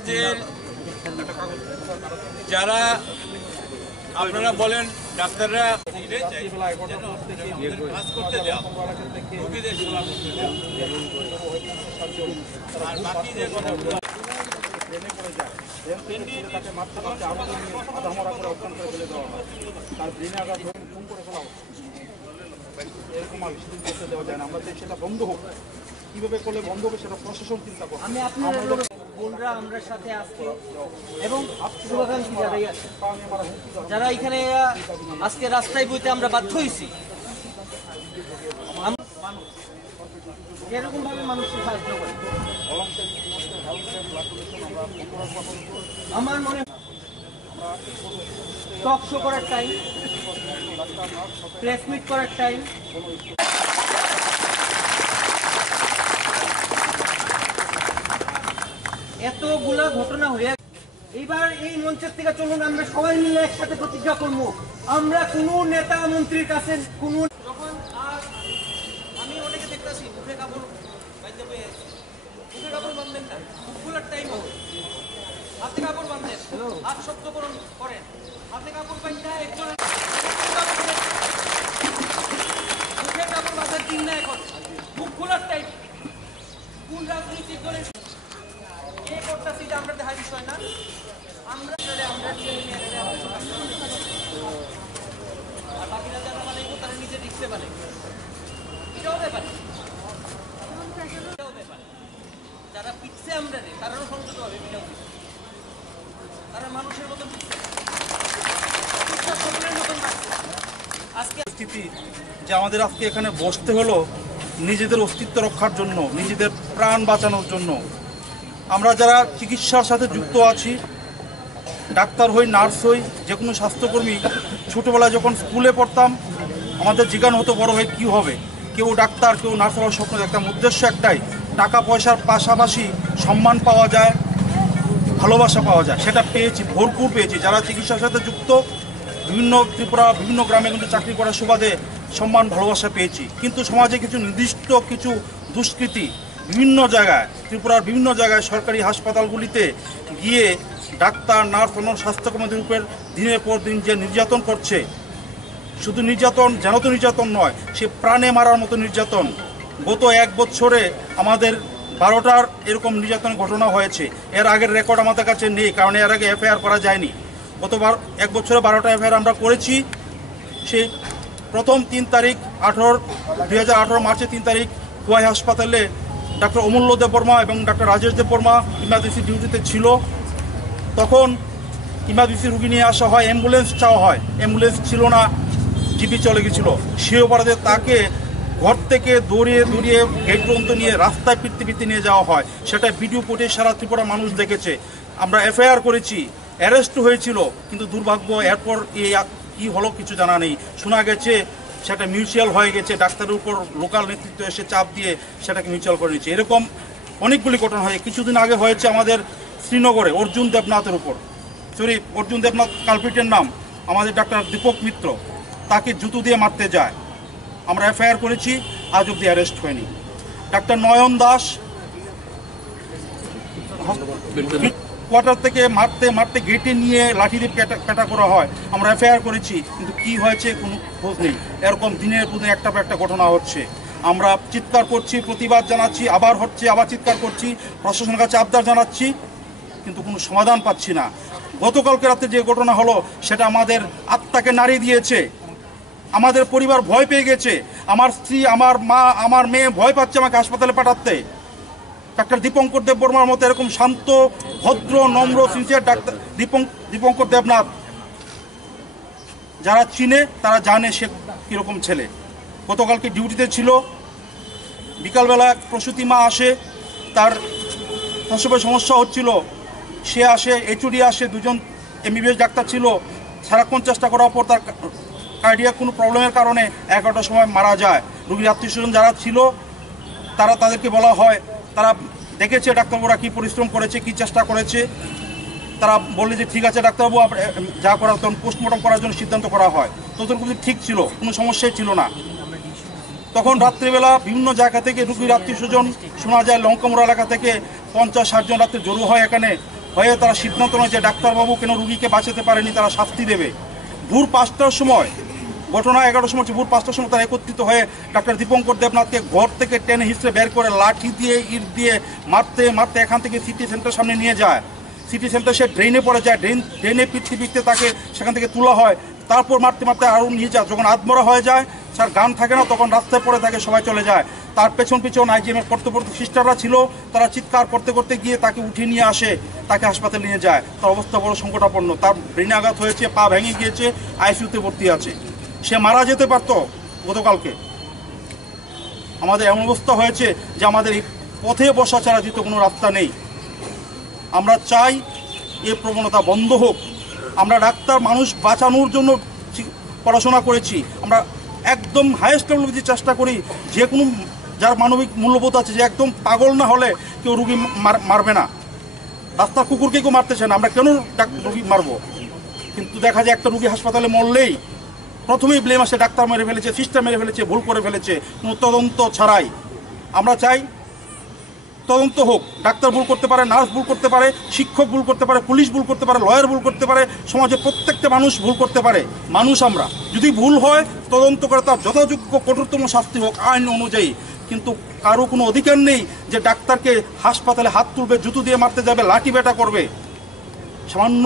সমাজের যারা আপনারা বলেন ডাক্তাররা কাজ করতে দেওয়া, রোগীদের সেবা করতে দেওয়া, আর বাকি যে কথাগুলো এরকম আর বেশি দিন করতে দেওয়া যায় না। আমরা চাই সেটা বন্ধ হোক। কিভাবে করলে বন্ধ হবে সেটা প্রশাসন চিন্তা করবে। আমি আপনাদের বোনরা আমরা সাথে আজকে এবং শুভাকাঙ্ক্ষী যারাই আছে, যারা এখানে আজকে রাস্তায় বইতে আমরা বাধ্য হয়েছি, এরকম ভাবে মানুষকে সাহায্য করে। আমার মনে টক শো করার টাইম, প্রেস মিট করার টাইম, এতগুলা ঘটনা হয়ে এইবার এই মঞ্চের থেকে চলুন আমরা সবাই মিলে একসাথে প্রতিজ্ঞা করবো, আমরা কোনো নেতা মন্ত্রীর কাছে কোন যখন আমি অনেকে দেখতেছি মুখে কাপড় বাইতে বয়ে মুখে কাপড় বাঁধবেন না, মুখগুলার টাইম হবে, হাতে কাপড় বাঁধবেন, হাত শক্ত করেন, হাতে কাপড় বাইন্দা একজন মুখে কাপড় বাঁধার দিন না, এখন মুখ খোলার টাইম। কোন রাজনৈতিক দলের করতেছি যে আমরা দেখা বিষয় না, আমরা ছেলে মেয়েরা আর বাকিরা যারা বানাইবো তারা নিজে রিক্সে বানাইবো, এটাও ব্যাপার, যারা পিছছে আমরা রে তারাও সংযত হবে, তারা মানুষের মতন আজকে স্থিতি যে আমাদের আজকে এখানে বসতে হলো নিজেদের অস্তিত্ব রক্ষার জন্য, নিজেদের প্রাণ বাঁচানোর জন্য। আমরা যারা চিকিৎসার সাথে যুক্ত আছি, ডাক্তার হই, নার্স হই, যে কোনো স্বাস্থ্যকর্মী, ছোটোবেলায় যখন স্কুলে পড়তাম আমাদের জিজ্ঞাসা হতো বড় হয়ে কী হবে। কেউ ডাক্তার, কেউ নার্স হওয়ার স্বপ্ন দেখতাম। উদ্দেশ্য একটাই, টাকা পয়সার পাশাপাশি সম্মান পাওয়া যায়, ভালোবাসা পাওয়া যায়। সেটা পেয়েছি, ভরপুর পেয়েছি। যারা চিকিৎসার সাথে যুক্ত বিভিন্ন ত্রিপুরা বিভিন্ন গ্রামে কিন্তু চাকরি করার সুবাদে সম্মান ভালোবাসা পেয়েছি। কিন্তু সমাজে কিছু নির্দিষ্ট কিছু দুষ্কৃতি বিভিন্ন জায়গায়, ত্রিপুরার বিভিন্ন জায়গায় সরকারি হাসপাতালগুলিতে গিয়ে ডাক্তার, নার্স, অন্য স্বাস্থ্যকর্মীদের উপর দিনের পর দিন যে নির্যাতন করছে, শুধু নির্যাতন যেন তো নির্যাতন নয়, সে প্রাণে মারার মতো নির্যাতন। গত 1 বছরে আমাদের 12টার এরকম নির্যাতন ঘটনা হয়েছে। এর আগের রেকর্ড আমাদের কাছে নেই, কারণ এর আগে এফআইআর করা যায়নি। গতবার 1 বছরে 12টা এফআইআর আমরা করেছি। সেই প্রথম 3 তারিখ 2018 মার্চের 3 তারিখ খোয়াই হাসপাতালে ডাক্তার অমূল্য দেববর্মা এবং ডাক্তার রাজেশ দেববর্মা ইমার্জেন্সি ডিউটিতে ছিল। তখন ইমার্জেন্সি রুগী নিয়ে আসা হয়, অ্যাম্বুলেন্স চাওয়া হয়, অ্যাম্বুলেন্স ছিল না, জিপি চলে গেছিল। সে অপরাধে তাকে ঘর থেকে দৌড়িয়ে গেট পর্যন্ত নিয়ে রাস্তায় পিটতে নিয়ে যাওয়া হয়। সেটা ভিডিও ফুটেজ সারা ত্রিপুরা মানুষ দেখেছে। আমরা এফআইআর করেছি, অ্যারেস্ট হয়েছিল, কিন্তু দুর্ভাগ্য এরপর কি হলো কিছু জানা নেই। শোনা গেছে সেটা মিউচুয়াল হয়ে গেছে, ডাক্তারের উপর লোকাল নেতৃত্ব এসে চাপ দিয়ে সেটাকে মিউচুয়াল করে নিচ্ছে। এরকম অনেকগুলি ঘটনা হয়। কিছুদিন আগে হয়েছে আমাদের শ্রীনগরে অর্জুন দেবনাথের উপর, অর্জুন দেবনাথ কালপিটের নাম, আমাদের ডাক্তার দীপক মিত্র, তাকে জুতো দিয়ে মারতে যায়। আমরা এফআইআর করেছি, আজ অব্দি অ্যারেস্ট হয়নি। ডাক্তার নয়ন দাস কোয়ার্টার থেকে মারতে গেটে নিয়ে লাঠি দিয়ে পেটা করা হয়। আমরা এফআইআর করেছি, কিন্তু কি হয়েছে কোনো খোঁজ নেই। এরকম দিনের পর দিন একটা পর একটা ঘটনা হচ্ছে। আমরা চিৎকার করছি, প্রতিবাদ জানাচ্ছি, আবার হচ্ছে, আবার চিৎকার করছি, প্রশাসনের কাছে আবদার জানাচ্ছি, কিন্তু কোনো সমাধান পাচ্ছি না। গতকালকে রাতে যে ঘটনা হলো সেটা আমাদের আত্মাকে নাড়িয়ে দিয়েছে। আমাদের পরিবার ভয় পেয়ে গেছে। আমার স্ত্রী, আমার মা, আমার মেয়ে ভয় পাচ্ছে আমাকে হাসপাতালে পাঠাতে। ডাক্তার দীপঙ্কর দেববর্মার মতো এরকম শান্ত, ভদ্র, নম্র, সিনসিয়ার ডাক্তার দীপঙ্কর দেবনাথ যারা চিনে তারা জানে সে কীরকম ছেলে। গতকালকে ডিউটিতে ছিল, বিকালবেলা প্রসূতি মা আসে, তার প্রসবের সমস্যা হচ্ছিল, সে আসে, এইচওডি আসে, 2জন এমবিবিএস ডাক্তার ছিল। সারাক্ষণ চেষ্টা করার পর তার কার্ডিয়াক কোনো প্রবলেমের কারণে 11টার সময় মারা যায়। রোগীর আত্মীয়স্বজন যারা ছিল তাদেরকে বলা হয়, তারা দেখেছে ডাক্তারবাবুরা কী পরিশ্রম করেছে, কী চেষ্টা করেছে। তারা বললে যে ঠিক আছে ডাক্তারবাবু, যা করার তখন পোস্টমর্টম করার জন্য সিদ্ধান্ত করা হয়। তদন্ত ঠিক ছিল, কোনো সমস্যাই ছিল না। তখন রাত্রিবেলা বিভিন্ন জায়গা থেকে রোগীর আত্মীয়স্বজন, শোনা যায় লঙ্কামোড়া এলাকা থেকে 50-60 জন রাত্রে জড়ো হয় এখানে। হয়ে তারা সিদ্ধান্ত নেয় যে ডাক্তারবাবু কেন রুগীকে বাঁচাতে পারেনি, তারা শাস্তি দেবে। ভোর 5টার সময় ঘটনা, 11টার সময় ভোর 5টার সময় তারা একত্রিত হয়ে ডাক্তার দীপঙ্কর দেবনাথকে ঘর থেকে টেনে হিসেবে বের করে লাঠি দিয়ে ইট দিয়ে মারতে মারতে এখান থেকে সিটি সেন্টার সামনে নিয়ে যায়। সিটি সেন্টার সে ড্রেনে পড়ে যায়, ড্রেনে পিটতে তাকে সেখান থেকে তোলা হয়। তারপর মারতে মারতে আরও নিয়ে যায়। যখন আধমরা হয়ে যায়, স্যার গান থাকে না, তখন রাস্তায় পড়ে থাকে, সবাই চলে যায়। তার পেছন আইজিএমের কর্তব্যরত সিস্টাররা ছিল, তারা চিৎকার করতে করতে গিয়ে তাকে উঠিয়ে নিয়ে আসে, তাকে হাসপাতালে নিয়ে যায়। তার অবস্থা বড় সংকটাপন্ন, তার ব্রেনে আঘাত হয়েছে, পা ভেঙে গিয়েছে, আইসিইউতে ভর্তি আছে। সে মারা যেতে পারত গতকালকে। আমাদের এমন অবস্থা হয়েছে যে আমাদের পথে বসা ছাড়া দ্বিতীয় কোনো রাস্তা নেই। আমরা চাই এ প্রবণতা বন্ধ হোক। আমরা ডাক্তার মানুষ বাঁচানোর জন্য পড়াশোনা করেছি, আমরা একদম হাইয়েস্ট লেভেল যে চেষ্টা করি, যে কোনো যার মানবিক মূল্যবোধ আছে, যে একদম পাগল না হলে কেউ রুগী মারবে না। রাস্তার কুকুরকে কেউ মারতেছে না, আমরা কেন রুগী মারবো? কিন্তু দেখা যায় একটা রুগী হাসপাতালে মরলেই প্রথমেই ব্লেম আসে, ডাক্তার মেরে ফেলেছে, সিস্টেম মেরে ফেলেছে, ভুল করে ফেলেছে, কোনো তদন্ত ছাড়াই। আমরা চাই তদন্ত হোক। ডাক্তার ভুল করতে পারে, নার্স ভুল করতে পারে, শিক্ষক ভুল করতে পারে, পুলিশ ভুল করতে পারে, লয়ার ভুল করতে পারে, সমাজের প্রত্যেকটা মানুষ ভুল করতে পারে। মানুষ আমরা, যদি ভুল হয় তদন্ত করে তার যথাযোগ্য কঠোরতম শাস্তি হোক আইন অনুযায়ী। কিন্তু কারো কোনো অধিকার নেই যে ডাক্তারকে হাসপাতালে হাত তুলবে, জুতো দিয়ে মারতে যাবে, লাঠি বেটা করবে। সামান্য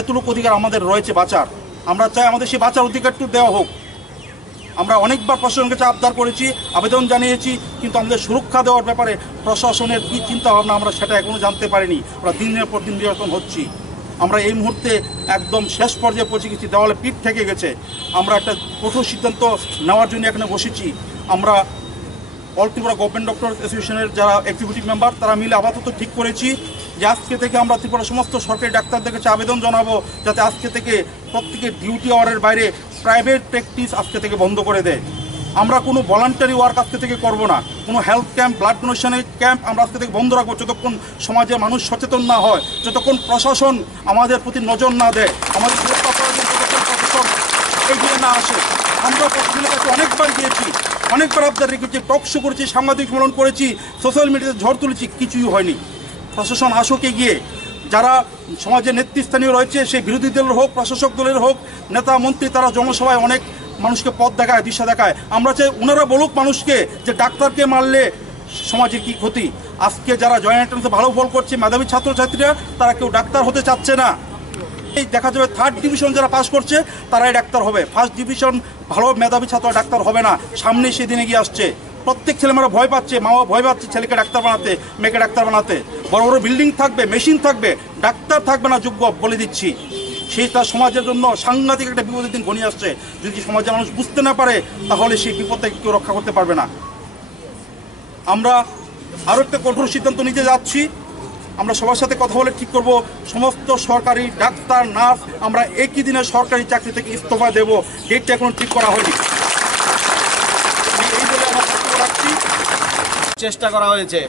এতটুকু অধিকার আমাদের রয়েছে বাঁচার। আমরা চাই আমাদের সেই বাঁচার অধিকারটু দেওয়া হোক। আমরা অনেকবার প্রশাসনের কাছে আবদার করেছি, আবেদন জানিয়েছি, কিন্তু আমাদের সুরক্ষা দেওয়ার ব্যাপারে প্রশাসনের কী চিন্তাভাবনা আমরা সেটা এখনও জানতে পারিনি। আমরা দিনের পর দিন নির্যাতন হচ্ছি। আমরা এই মুহূর্তে একদম শেষ পর্যায়ে পৌঁছে গেছি, দেওয়ালে পিঠ থেকে গেছে। আমরা একটা কঠোর সিদ্ধান্ত নেওয়ার জন্য এখানে বসেছি। আমরা অল ত্রিপুরা গভর্নমেন্ট ডক্টর অ্যাসোসিয়েশনের যারা এক্সিকিউটিভ মেম্বার, তারা মিলে আপাতত ঠিক করেছি যে আজকে থেকে আমরা ত্রিপুরা সমস্ত সরকারি ডাক্তারদের কাছে আবেদন জানাবো যাতে আজকে থেকে প্রত্যেকের ডিউটি আওয়ারের বাইরে প্রাইভেট প্র্যাকটিস আজকে থেকে বন্ধ করে দেয়। আমরা কোনো ভলান্টারি ওয়ার্ক আজকে থেকে করব না, কোনো হেলথ ক্যাম্প, ব্লাড ডোনেশনের ক্যাম্প আমরা আজকে থেকে বন্ধ রাখবো যতক্ষণ সমাজের মানুষ সচেতন না হয়, যতক্ষণ প্রশাসন আমাদের প্রতি নজর না দেয়, আমাদের সুরক্ষা করার জন্য যতক্ষণ প্রশাসন এগিয়ে না আসে। আমরা প্রশাসনের কাছে অনেকবার গিয়েছি, অনেকবার আবদার রেখেছি, টক শো করেছি, সাংবাদিক সম্মেলন করেছি, সোশ্যাল মিডিয়াতে ঝড় তুলেছি, কিছুই হয়নি। প্রশাসন আসুক এগিয়ে। যারা সমাজের নেতৃস্থানীয় রয়েছে, সেই বিরোধী দলের হোক, প্রশাসক দলের হোক, নেতা মন্ত্রী, তারা জনসভায় অনেক মানুষকে পথ দেখায়, দিশা দেখায়। আমরা চাই ওনারা বলুক মানুষকে যে ডাক্তারকে মারলে সমাজের কী ক্ষতি। আজকে যারা জয়েন্ট এন্ট্রান্সে ভালো ফল করছে, মেধাবী ছাত্রছাত্রীরা, তারা কেউ ডাক্তার হতে চাচ্ছে না। এই দেখা যাবে 3rd ডিভিশন যারা পাস করছে তারাই ডাক্তার হবে, 1st ডিভিশন ভালো মেধাবী ছাত্র ডাক্তার হবে না। সামনে সেদিন এগিয়ে আসছে, প্রত্যেক ছেলেমেয়েরা ভয় পাচ্ছে, মা বাবা ভয় পাচ্ছে ছেলেকে ডাক্তার বানাতে, মেয়েকে ডাক্তার বানাতে। বড় বড় বিল্ডিং থাকবে, মেশিন থাকবে, ডাক্তার থাকবে না যোগ্য, বলে দিচ্ছি। সেটা সমাজের জন্য সাংঘাতিক একটা বিপদের দিন ঘনিয়ে আসছে। যদি সমাজের মানুষ বুঝতে না পারে, তাহলে সেই বিপদ থেকে কেউ রক্ষা করতে পারবে না। আমরা আরও একটা কঠোর সিদ্ধান্ত নিতে যাচ্ছি। আমরা সবার সাথে কথা বলে ঠিক করব, সমস্ত সরকারি ডাক্তার, নার্স আমরা একই দিনে সরকারি চাকরি থেকে ইস্তফা দেব। ডেটটা এখনো ঠিক করা হয়নি। এই বলে আমার বক্তব্য রাখছি। চেষ্টা করা হয়েছে।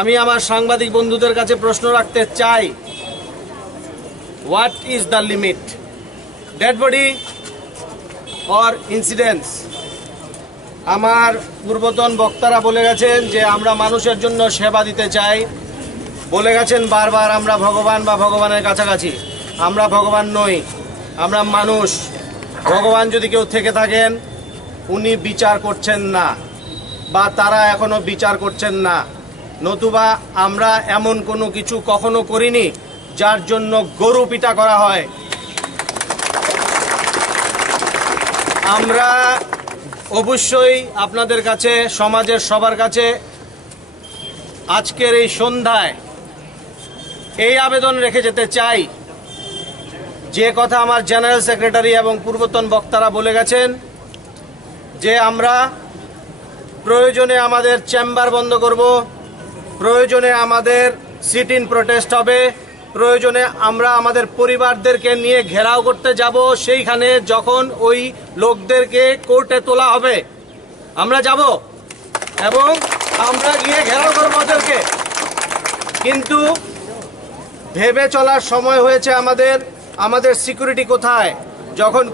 আমি আমার সাংবাদিক বন্ধুদের কাছে প্রশ্ন রাখতে চাই, what is the limit? Dead body or incidents? আমার পূর্বতন বক্তারা বলে গেছেন যে আমরা মানুষের জন্য সেবা দিতে চাই, বলে গেছেন বারবার আমরা ভগবান বা ভগবানের কাছাকাছি। আমরা ভগবান নই, আমরা মানুষ। ভগবান যদি কেউ থেকে থাকেন, উনি বিচার করছেন না, বা তারা এখনো বিচার করছেন না, নতুবা আমরা এমন কোনো কিছু কখনো করিনি যার জন্য গরু পিটা করা হয়। আমরা অবশ্যই আপনাদের কাছে, সমাজের সবার কাছে আজকের এই সন্ধ্যায় এই আবেদন রেখে যেতে চাই, যে কথা আমার জেনারেল সেক্রেটারি এবং পূর্বতন বক্তারা বলে গেছেন, যে আমরা প্রয়োজনে আমাদের চেম্বার বন্ধ করব, প্রয়োজনে আমাদের সিট ইন প্রোটেস্ট হবে, প্রয়োজনে আমরা আমাদের পরিবারদেরকে নিয়ে ঘেরাও করতে যাব, সেইখানে যখন ওই লোকদেরকে কোর্টে তোলা হবে আমরা যাব এবং আমরা গিয়ে ঘেরাও করব ওদেরকে। কিন্তু ভেবে চলার সময় হয়েছে আমাদের। আমাদের সিকিউরিটি কোথায়? যখন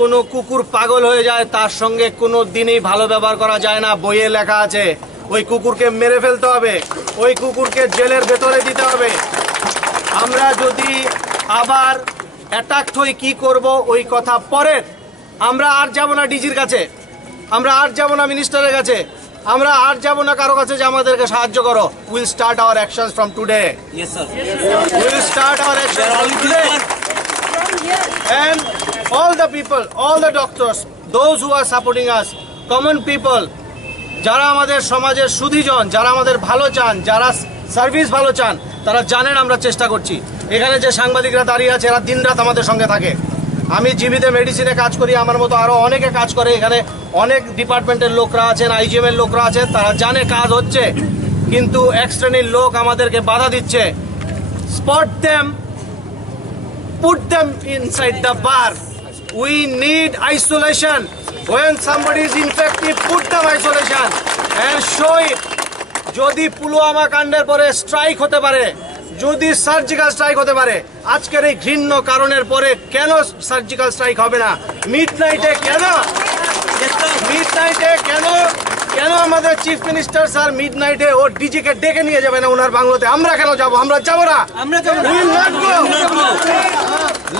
কোনো কুকুর পাগল হয়ে যায়, তার সঙ্গে কোনো দিনই ভালো ব্যবহার করা যায় না। বইয়ে লেখা আছে ওই কুকুরকে মেরে ফেলতে হবে, ওই কুকুরকে জেলের ভেতরে দিতে হবে। আমরা যদি আবার অ্যাটাকড হই কি করব ওই কথা পরে। আমরা আর যাব না ডিজির কাছে, আমরা আর যাব না মিনিস্টারের কাছে, আমরা আর যাব না কারো কাছে যে আমাদেরকে সাহায্য করো। Will start our actions from today. Yes, sir. Will start our action from today. And all the people, all the doctors, those who are supporting us, common people, যারা আমাদের সমাজের সুধীজন, যারা আমাদের ভালো চান, যারা সার্ভিস ভালো চান, তারা জানেন আমরা চেষ্টা করছি। এখানে যে সাংবাদিকরা দাঁড়িয়ে আছে এরা দিনরাত আমাদের সঙ্গে থাকে। আমি জিবিতে মেডিসিনে কাজ করি, আমার মতো আরও অনেকে কাজ করে। এখানে অনেক ডিপার্টমেন্টের লোকরা আছেন, IGM এর লোকরা আছেন, তারা জানে কাজ হচ্ছে, কিন্তু এক শ্রেণীর লোক আমাদেরকে বাধা দিচ্ছে। Spot them, put them inside the bar. We need isolation. When somebody is infected, put them isolation and show it. যদি পুলওয়ামা কাণ্ডের পরে স্ট্রাইক হতে পারে, যদি সার্জিক্যাল স্ট্রাইক হতে পারে, আজকের এই ঘৃণ্য কারণের পরে কেন সার্জিক্যাল স্ট্রাইক হবে না? মিডনাইটে কেন? মিডনাইটে কেন? কেন আমাদের চিফ মিনিস্টার স্যার মিডনাইটে ওর ডিজিকে ডেকে নিয়ে যাবে না ওনার বাংলোতে? আমরা কেন যাব? আমরা যাব না। We will not go.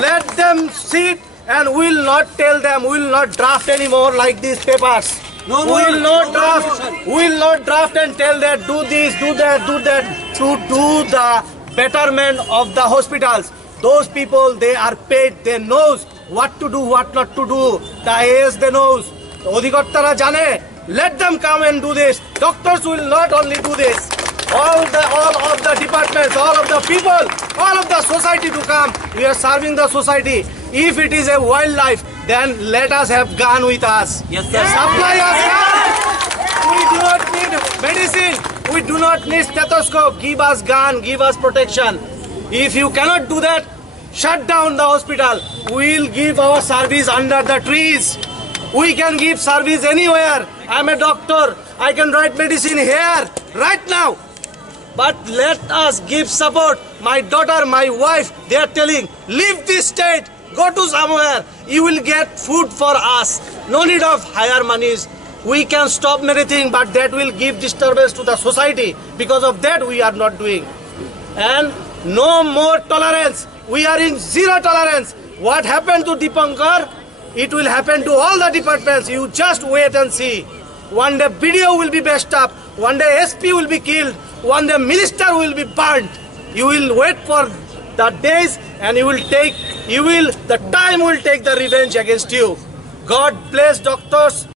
Let them sit and we will not tell them, we will not draft anymore like these papers. We will not draft. We will not draft and tell that do this, do that, do that to do the betterment of the hospitals. Those people, they are paid. They knows what to do, what not to do. The AS they knows. অধিকর্তারা জানে। Let them come and do this. Doctors will not only do this. All of the departments, all of the people, all of the society to come. We are serving the society. If it is a wildlife, then let us have gun with us. Yes, sir. Supply us gun. We do not need medicine. We do not need stethoscope. Give us gun. Give us protection. If you cannot do that, shut down the hospital. We will give our service under the trees. We can give service anywhere. I'm a doctor. I can write medicine here, right now. But let us give support. My daughter, my wife, they are telling, leave this state, go to somewhere. You will get food for us. No need of higher monies. We can stop many things, but that will give disturbance to the society. Because of that, we are not doing. And no more tolerance. We are in zero tolerance. What happened to Dipankar? It will happen to all the departments. You just wait and see. One day video will be bashed up. One day SP will be killed. One day minister will be burnt. You will wait for the days and the time will take the revenge against you. God bless doctors.